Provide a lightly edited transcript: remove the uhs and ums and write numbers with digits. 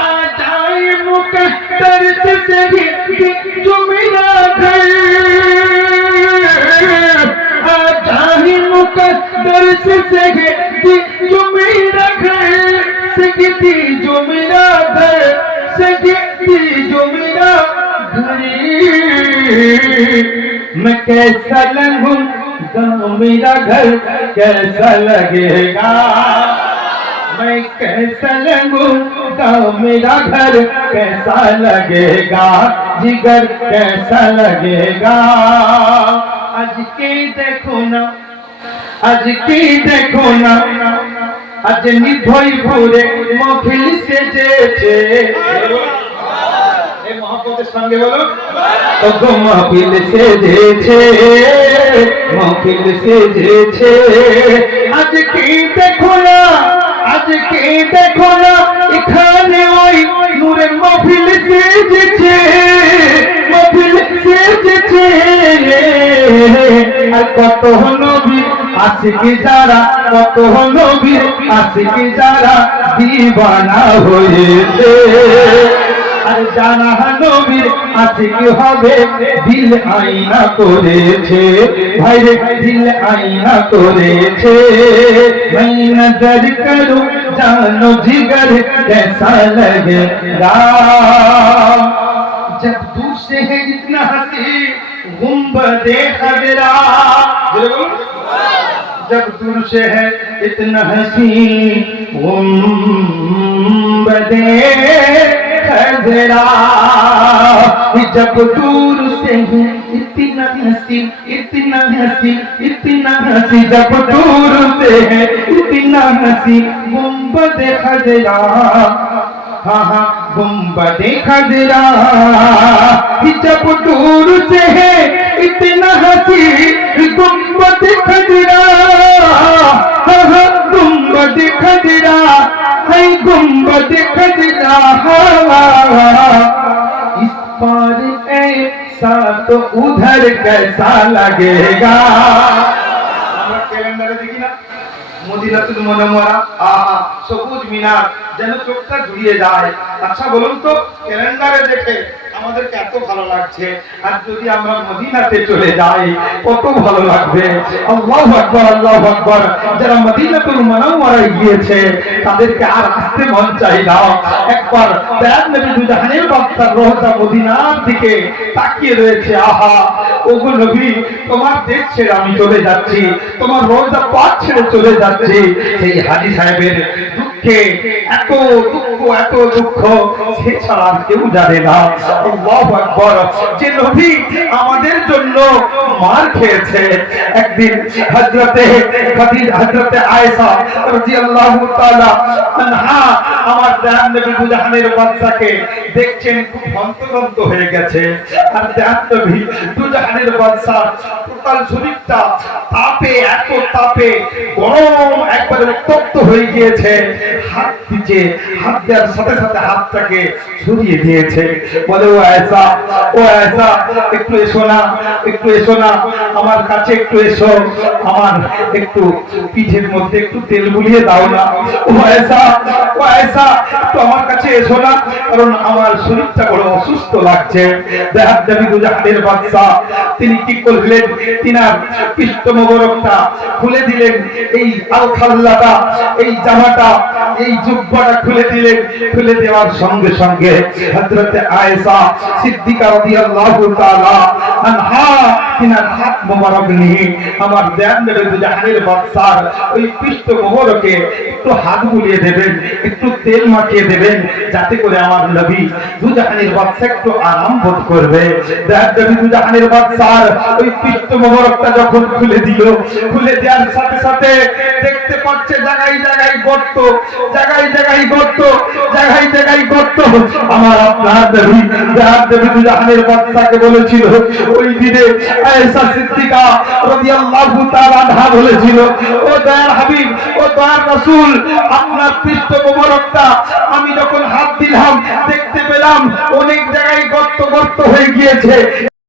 आजाए मुकद्दर से जो मेरा घर, आजाए मुकद्दर से जो मेरा घर, सकती जो मेरा घर, सकती जो मेरा घर। मैं कैसा लगूंगा मेरा घर कैसा लगेगा, मैं कैसा लगूंगा मेरा घर कैसा लगेगा, जिगर कैसा लगेगा। आज के देखो ना, आज के देखो ना, आज निर्भय भोरे महफिल সেজেছে। এই মহব্বতের সঙ্গে বলো তো महफिल সেজেছে, महफिल সেজেছে। आज के देखो ना, आज के देखो ना, এখানে ওই নূরের महफिल সেজেছে, महफिल সেজেছে। আর কত নবী আশিকি যারা, কত নবী আশিকি যারা দিওয়ানা হয়েছে। আর জানা নবীর আশিকি হবে দিল আইনা করেছে, ভাই রে দিল আইনা করেছে। मैं नजर करूं जानो जिगर कैसा लगेगा, जब दूर से है इतना हंसी गुंबदे खजरा, जब दूर से है इतना हंसी गुंबदे खजरा, जब दूर से है इतना हंसी, इतना हंसी, इतना हंसी, जब दूर से है इतना हंसी गुंबदे खजरा। हाँ हाँ गुंबदे खजरा, जब दूर से है इतना हंसी गुंबदे खजरा। हाँ हाँ गुंबदे खजरा है, गुंबदे खजरा। इस पार ऐसा तो उधर कैसा लगेगा। कैलेंडर देखी ना, মদিনাতুল মুনাওয়ারা, আহা সবুজ মিনার যেন চোখটা জুড়িয়ে যায়। আচ্ছা বলুন তো ক্যালেন্ডারে দেখে আমাদেরকে এত ভালো লাগছে, আর যদি আমরা মদিনাতে চলে যাই কত ভালো লাগবে। আল্লাহু আকবার, আল্লাহু আকবার। যারা মদিনাতুল মুনাওয়ারায় গিয়েছে তাদেরকে আর আসতে মন চাই না। একবার দয়াল নবী দুজাহানের বাদশাহ রওজা মদিনার দিকে তাকিয়ে রয়েছে। আহা ওগো নবী, তোমার দেশ ছেড়ে আমি চলে যাচ্ছি, তোমার রওজা পাক ছেড়ে চলে যাচ্ছি। সেই হাজী সাহেবের দুঃখে এত দুঃখ, এত দুঃখ সে ছাড়া কেউ জানে না। আল্লাহু আকবার। যে নবী আমাদের জন্য মার খেয়েছে, একদিন হযরতে খাদিজা, হযরতে আয়েশা রাদিয়াল্লাহু তাআলা আনহা আমার দয়াল নবী দুজাহানের বাদশাকে দেখছেন খুব হন্তদন্ত হয়ে গেছে। আর দয়াল নবী দুজাহানের বাদশা টোটাল শরীরটা তাপে, এত তাপে গরম একবারে উত্তপ্ত হয়ে গিয়েছে। হাত দিচ্ছে, হাত দেওয়ার সাথে সাথে হাতটাকে সরিয়ে দিয়েছে। বলে ও আয়েশা, ও আয়েশা একটু এসো না, একটু এসো না আমার কাছে, একটু এসো, আমার একটু পিঠের মধ্যে একটু তেল বুলিয়ে দাও না। ও আয়েশা, ও আয়েশা একটু আমার কাছে এসো না, কারণ আমার শরীরটা বড় অসুস্থ লাগছে। দয়াল নবী দুজাহানের বাদশা তিনি কি করলেন, তিনার পৃষ্ঠ মোবারকটা খুলে দিলেন, এই আলখাল্লাটা, এই জামাটা, এই জুব্বাটা খুলে দিলেন। খুলে দেওয়ার সঙ্গে সঙ্গে হযরতে আয়েশা সিদ্দিকা রাদিয়াল্লাহু তাআলা আনহা তিনার হাত মোবারক নিয়ে আমার দয়াল নবী দুজাহানের বাদশার ওই পৃষ্ঠ মোবারকে একটু হাত বুলিয়ে দেবেন, একটু তেল মাখিয়ে দেবেন, যাতে করে আমার নবী দুজাহানের বাদশা একটু আরাম বোধ করবে। দয়াল নবী দুজাহানের বাদশার ওই পৃষ্ঠ মোবারকটা যখন খুলে দিল, খুলে দেওয়ার সাথে সাথে দেখতে পাচ্ছে জায়গায় জায়গায় গর্ত, জায়গায় জায়গায় গর্ত, জায়গায় জায়গায় গর্ত। আমার আপনার নবী দয়াল নবী দুজাহানের বাদশাকে বলেছিল, ওই দিনে আয়েশা সিদ্দিকা রাদিয়াল্লাহু তাআলা আনহা বলেছিল, ও দয়ার হাবিব, ও দয়ার রাসূল, আপনার পৃষ্ঠ মোবারকটা আমি যখন হাত দিলাম দেখতে পেলাম অনেক জায়গায় গর্ত গর্ত হয়ে গিয়েছে।